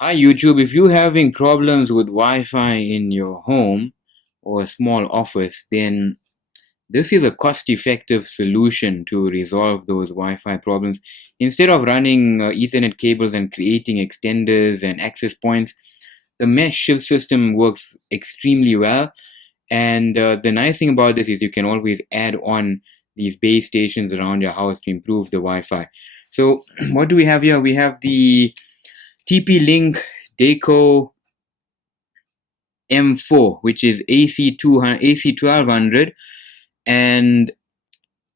Hi YouTube, if you're having problems with Wi-Fi in your home or a small office, then this is a cost-effective solution to resolve those Wi-Fi problems. Instead of running Ethernet cables and creating extenders and access points, the mesh system works extremely well. And the nice thing about this is you can always add on these base stations around your house to improve the Wi-Fi. So what do we have here? We have the TP-Link DECO M4, which is AC200, AC1200, and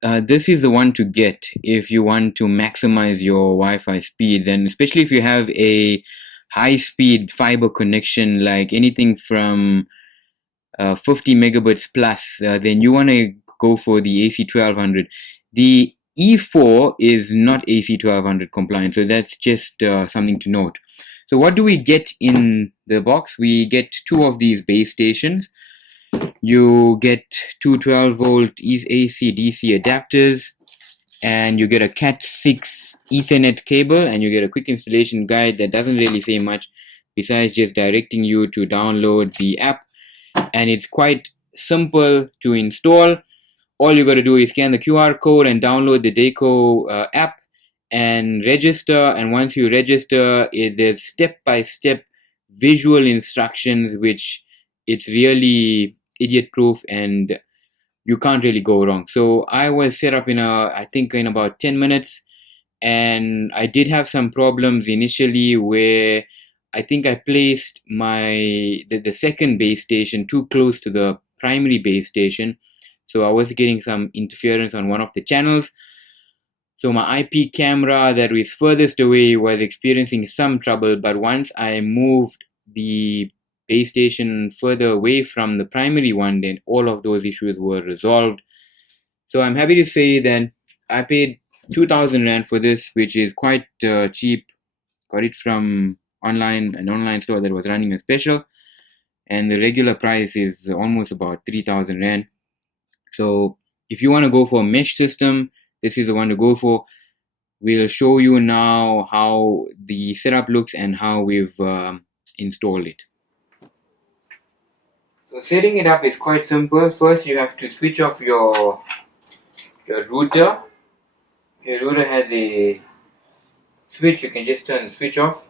this is the one to get if you want to maximize your Wi-Fi speeds, and especially if you have a high-speed fiber connection, like anything from 50 megabits plus, then you want to go for the AC1200. The E4 is not AC1200 compliant, so that's just something to note. So what do we get in the box? We get two of these base stations. You get two 12-volt AC DC adapters, and you get a Cat 6 Ethernet cable, and you get a quick installation guide that doesn't really say much besides just directing you to download the app, and it's quite simple to install. All you got to do is scan the QR code and download the DECO app and register. And once you register, there's step-by-step visual instructions, which it's really idiot-proof and you can't really go wrong. So I was set up I think in about 10 minutes, and I did have some problems initially where I think I placed the second base station too close to the primary base station, so I was getting some interference on one of the channels. So my IP camera that was furthest away was experiencing some trouble, but once I moved the base station further away from the primary one, then all of those issues were resolved. So I'm happy to say that I paid 2000 Rand for this, which is quite cheap. Got it from an online store that was running a special, and the regular price is almost about 3000 Rand. So if you want to go for a mesh system, this is the one to go for. We'll show you now how the setup looks and how we've installed it. So setting it up is quite simple. First you have to switch off your router. If your router has a switch, you can just turn the switch off,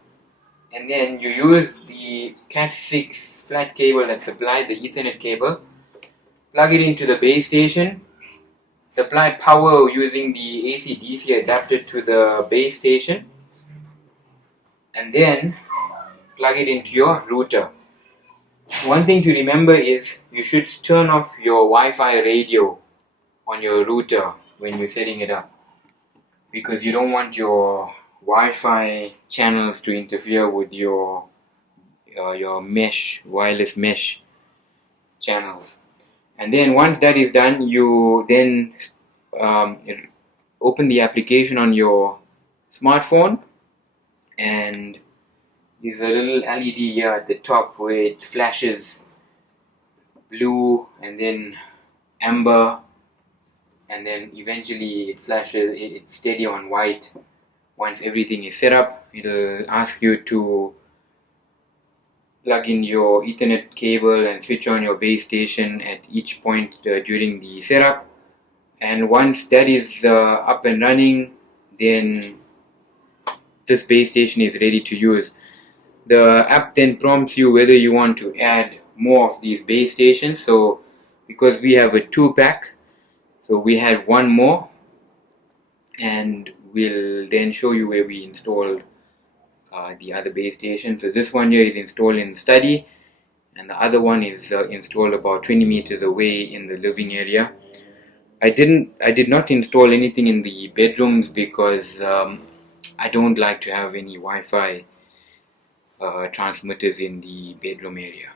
and then you use the Cat 6 flat cable that supplied the Ethernet cable. Plug it into the base station. Supply power using the AC DC adapter to the base station, and then plug it into your router. One thing to remember is you should turn off your Wi-Fi radio on your router when you're setting it up, because you don't want your Wi-Fi channels to interfere with your wireless mesh channels. And then once that is done, you then open the application on your smartphone, and there's a little LED here at the top where it flashes blue and then amber, and then eventually it flashes, it's steady on white. Once everything is set up, it'll ask you to plug in your Ethernet cable and switch on your base station at each point during the setup. And once that is up and running, then this base station is ready to use. The app then prompts you whether you want to add more of these base stations. So because we have a 2-pack, so we have one more, and we'll then show you where we installed the other base station. So this one here is installed in study, and the other one is installed about 20 meters away in the living area. I did not install anything in the bedrooms because I don't like to have any Wi-Fi transmitters in the bedroom area.